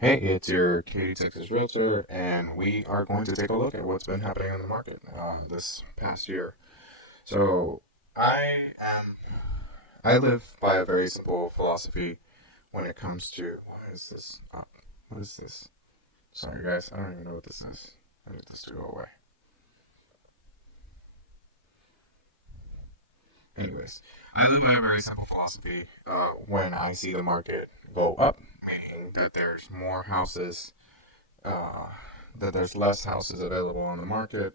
Hey, it's your Katy, Texas Realtor, and we are going to take a look at what's been happening on the market this past year. So, I am I live by a very simple philosophy when it comes to what is this? Sorry, guys, I don't even know what this is. I need this to go away. Anyways, I live by a very simple philosophy. When I see the market go up, meaning that there's more houses, uh, that there's less houses available on the market,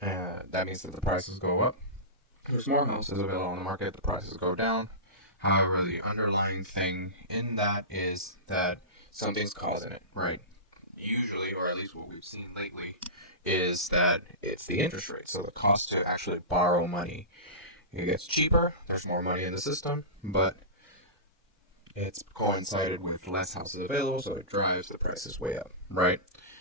and that means that the prices go up. There's more houses available on the market, the prices go down. However, the underlying thing in that is that something's causing it, right? Usually, or at least what we've seen lately, is that it's the interest rate. So the cost to actually borrow money, it gets cheaper. There's more money in the system, but it's coincided with less houses available, so it drives the prices way up, right?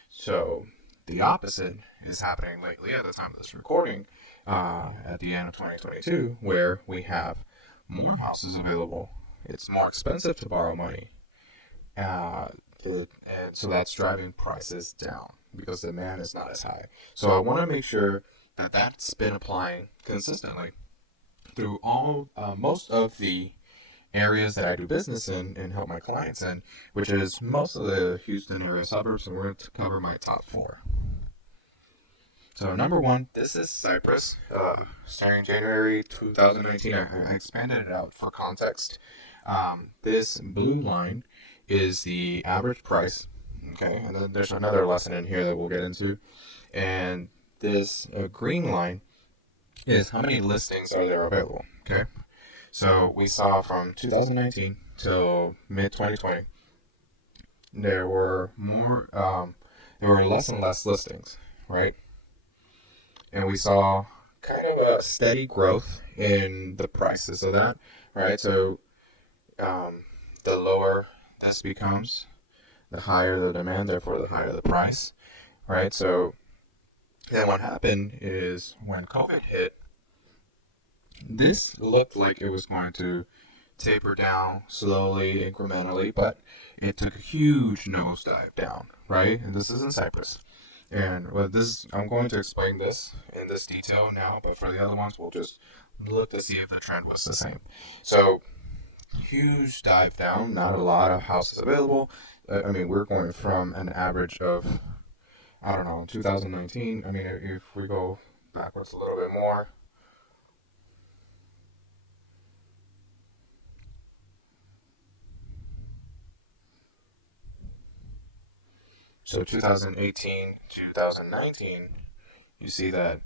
So the opposite is happening lately at the time of this recording, at the end of 2022, where we have more houses available. It's more expensive to borrow money, uh, and so that's driving prices down because demand is not as high. So I want to make sure that that's been applying consistently through all most of the areas that I do business in and help my clients in, which is most of the Houston area suburbs, and we're going to cover my top four. So number one, this is Cypress. Starting January 2019, I expanded it out for context. This blue line is the average price. Okay, and then there's another lesson in here that we'll get into. And this green line is how many listings are there available. Okay, so we saw from 2019 till mid 2020, there were there were less and less listings, right? And we saw kind of a steady growth in the prices of that, right? So um, the lower this becomes, the higher the demand, therefore the higher the price, right? So then what happened is when COVID hit, this looked like it was going to taper down slowly, incrementally, but it took a huge nosedive down, right? And this is in Cyprus. And I'm going to explain this in this detail now, but for the other ones, we'll just look to see if the trend was the same. So, huge dive down, not a lot of houses available. I mean, we're going from an average of, I don't know, 2019. I mean, if we go backwards a little bit more, so 2018, 2019, you see that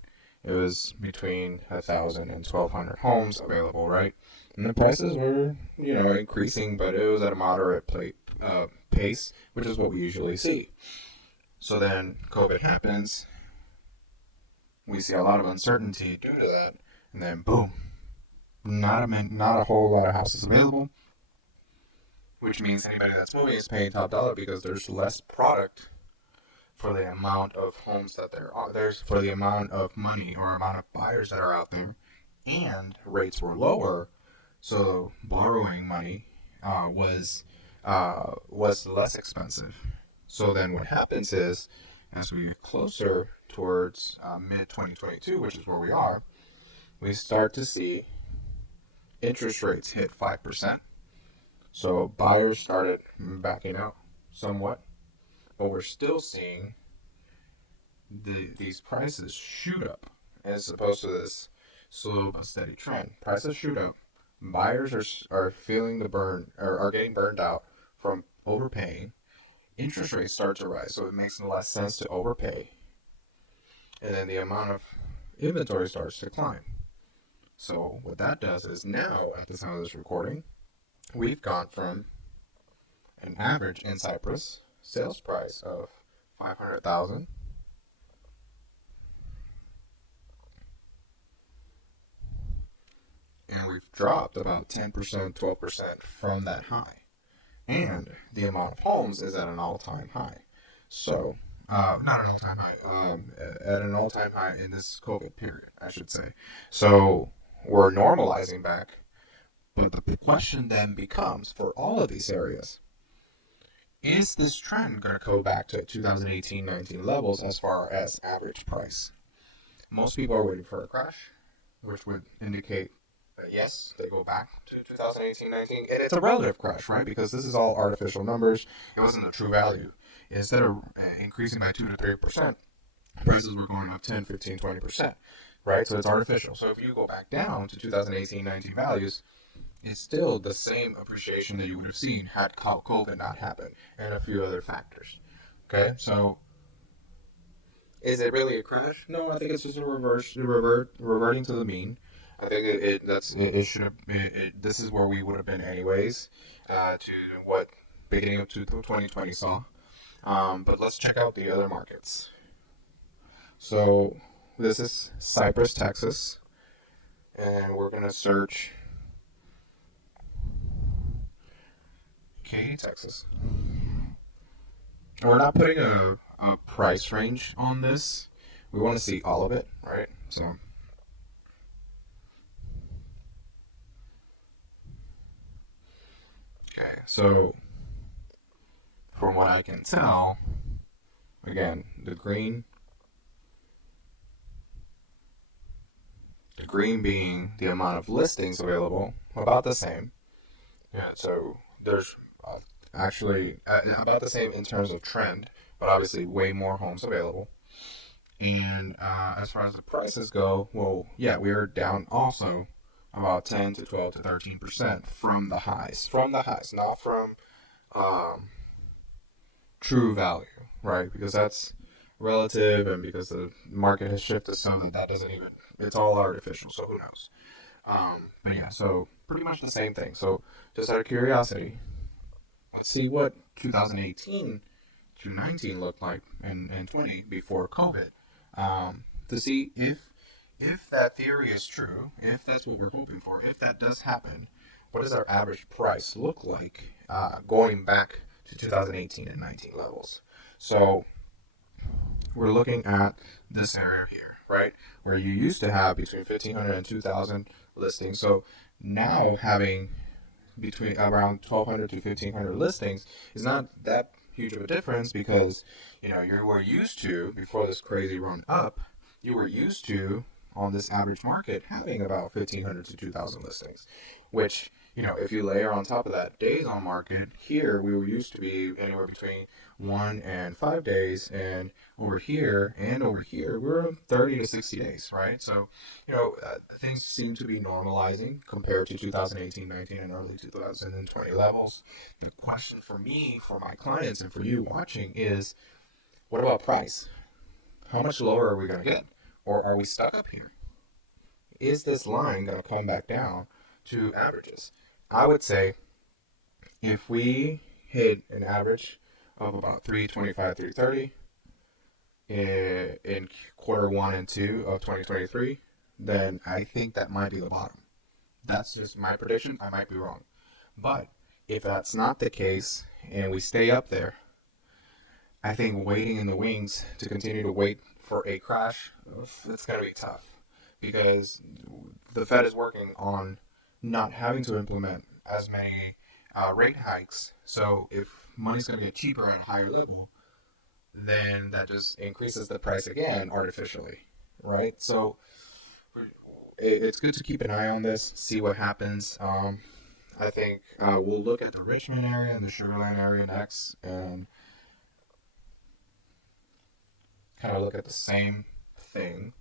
it was between 1,000 and 1,200 homes available, right? And the prices were, increasing, but it was at a moderate pace, which is what we usually see. So then COVID happens. We see a lot of uncertainty due to that, and then boom, not a whole lot of houses available, which means anybody that's moving is paying top dollar because there's less product for the amount of homes that there are. There's for the amount of money or amount of buyers that are out there, and rates were lower, so borrowing money was less expensive. So then what happens is, as we get closer towards mid 2022, which is where we are, we start to see interest rates hit 5%. So buyers started backing out somewhat, but we're still seeing these prices shoot up as opposed to this slow but steady trend. Prices shoot up. Buyers are feeling the burn or are getting burned out from overpaying. Interest rates start to rise, so it makes less sense to overpay. And then the amount of inventory starts to climb. So what that does is now, at the time of this recording, we've gone from an average in Cyprus sales price of 500,000, and we've dropped about 10%, 12% from that high. And the amount of homes is at an all-time high. So, not an all-time high, at an all-time high in this COVID period, I should say. So, we're normalizing back, but the question then becomes for all of these areas, Is this trend going to go back to 2018-19 levels as far as average price? Most people are waiting for a crash, which would indicate that yes, they go back to 2018-19, and it's a relative crash, right? Because this is all artificial numbers. It wasn't the true value. Instead of increasing by 2 to 3%, prices were going up 10, 15, 20%, right? So it's artificial. So if you go back down to 2018-19 values, it's still the same appreciation that you would have seen had COVID not happened and a few other factors. Okay, so is it really a crash? No, I think it's just a reverting to the mean. I think it should have. This is where we would have been anyways. To what beginning of 2020 saw. But let's check out the other markets. So this is Cypress, Texas, and we're gonna search Katy, Texas. And we're not putting a price range on this. We want to see all of it, right? So, okay. So, from what I can tell, again, the green being the amount of listings available, about the same. Yeah. So there's actually about the same in terms of trend, but obviously way more homes available. And as far as the prices go, well, yeah, we are down also about 10 to 12 to 13% from the highs. From the highs, not from um, true value, right? Because that's relative, and because the market has shifted so that doesn't even, it's all artificial, so who knows? But yeah, so pretty much the same thing. So just out of curiosity, let's see what 2018 to 19 looked like and 20 before COVID, to see if that theory is true, if that's what we're hoping for, if that does happen, what does our average price look like going back to 2018 and 19 levels? So we're looking at this area here, right, where you used to have between 1,500 and 2,000 listings. So now having between around 1,200 to 1,500 listings is not that huge of a difference, because you were used to, before this crazy run up, you were used to on this average market having about 1,500 to 2,000 listings, which if you layer on top of that days on market, here we were used to be anywhere between 1 and 5 days, and over here we're 30 to 60 days, right? So things seem to be normalizing compared to 2018, 19, and early 2020 levels. The question for me, for my clients, and for you watching is, what about price? How much lower are we going to get? Or are we stuck up here? Is this line going to come back down to averages? I would say if we hit an average of about 325, 330 in quarter one and two of 2023, then I think that might be the bottom. That's just my prediction. I might be wrong. But if that's not the case and we stay up there, I think waiting in the wings to continue to wait for a crash, it's going to be tough, because the Fed is working on not having to implement as many rate hikes. So if money's going to get cheaper at a higher level, then that just increases the price again artificially, right? So it's good to keep an eye on this, see what happens. I think we'll look at the Richmond area and the Sugarland area next, and kind of look at the same thing.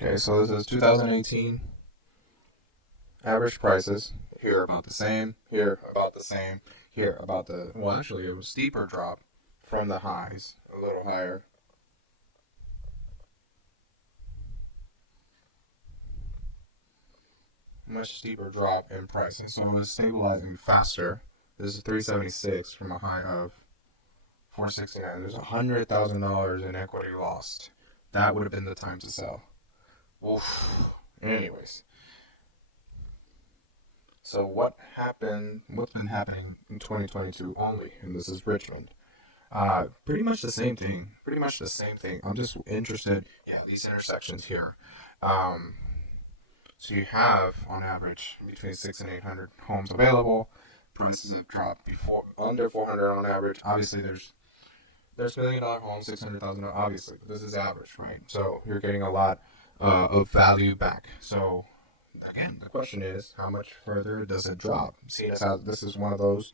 Okay, so this is 2018 average prices. Here about the same. Here about the same. Here about the, well, actually it was steeper drop from the highs, a little higher. Much steeper drop in prices, so it was stabilizing faster. This is 376 from a high of 469. There's $100,000 in equity lost. That would have been the time to sell. Oof. Anyways, so what happened? What's been happening in 2022 only? And this is Richmond. Pretty much the same thing. Pretty much the same thing. I'm just interested, yeah, these intersections here. Um, so you have, on average, between 600 and 800 homes available. Prices have dropped before under 400 on average. Obviously, there's $1 million homes, 600,000. Obviously, but this is average, right? So you're getting a lot of value back. So again, the question is, how much further does it drop? Seeing as how this is one of those,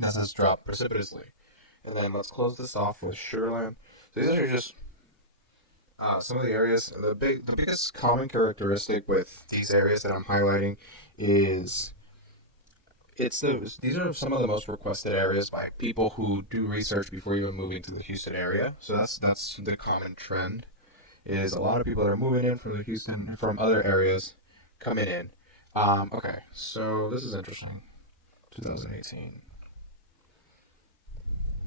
does this drop precipitously? And then let's close this off with Sugarland. So these are just some of the areas. The biggest common characteristic with these areas that I'm highlighting is these are some of the most requested areas by people who do research before even moving to the Houston area. So that's the common trend. Is a lot of people that are moving in from the Houston from other areas coming in. Okay, so this is interesting. 2018.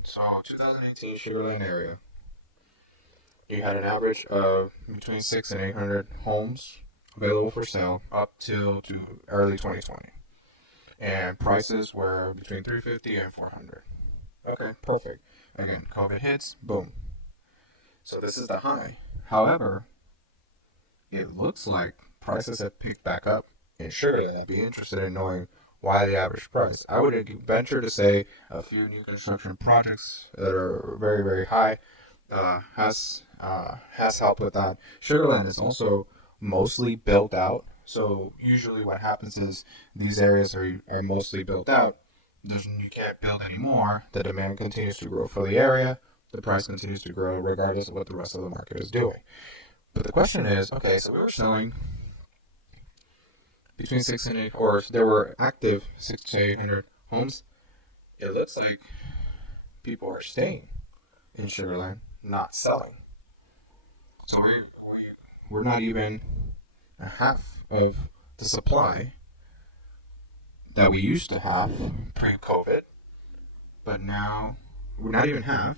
So 2018 Sugarland area. You had an average of between 600 and 800 homes available for sale up till to early 2020, and prices were between 350 and 400. Okay, perfect. Again, COVID hits, boom. So this is the high. However, it looks like prices have picked back up in Sugarland. I'd be interested in knowing why the average price. I would venture to say a few new construction projects that are very, very high has helped with that. Sugarland is also mostly built out. So usually what happens is these areas are mostly built out. You can't build anymore. The demand continues to grow for the area. The price continues to grow regardless of what the rest of the market is doing. But the question is, okay, so we were selling between 6 and 8, or there were active 6 to 800 homes. It looks like people are staying in Sugarland, not selling. So we're not even a half of the supply that we used to have pre-COVID, but now we're not even half.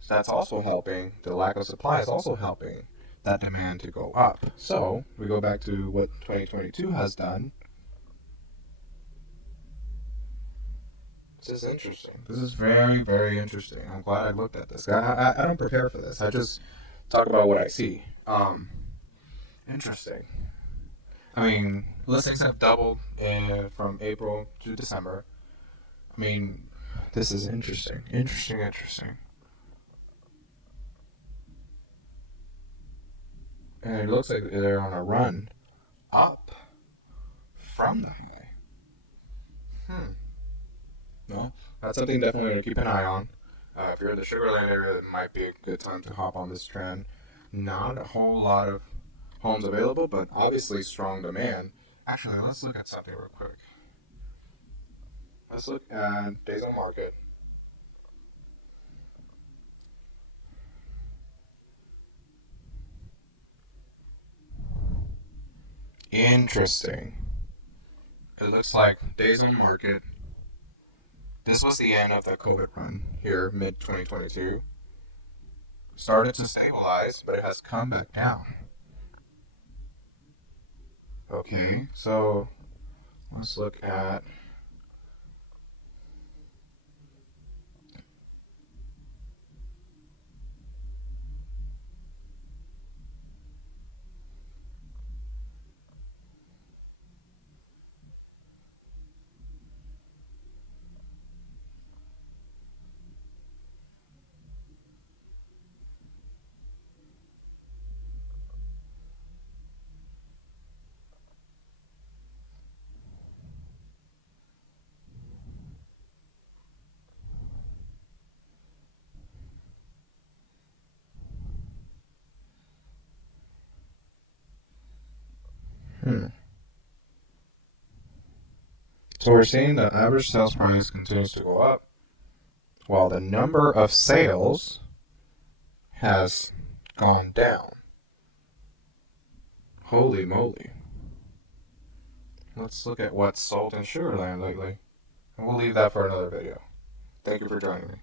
So that's also helping. The lack of supply is also helping that demand to go up. So we go back to what 2022 has done. This is interesting. This is very, very interesting. I'm glad I looked at this. I don't prepare for this. I just talk about what I see. Interesting. I mean, listings have doubled from April to December. I mean, this is interesting. Interesting. And it looks like they're on a run up from the high. Well, that's something definitely to keep an eye on. If you're in the Sugarland area, it might be a good time to hop on this trend. Not a whole lot of homes available, but obviously strong demand. Actually, let's look at something real quick. Let's look at days on market. Interesting. It looks like days on market. This was the end of the COVID run here, mid 2022. Started to stabilize, but it has come back down. Okay, so let's look at. Hmm. So we're seeing the average sales price continues to go up, while the number of sales has gone down. Holy moly. Let's look at what's sold in Sugarland lately. And we'll leave that for another video. Thank you for joining me.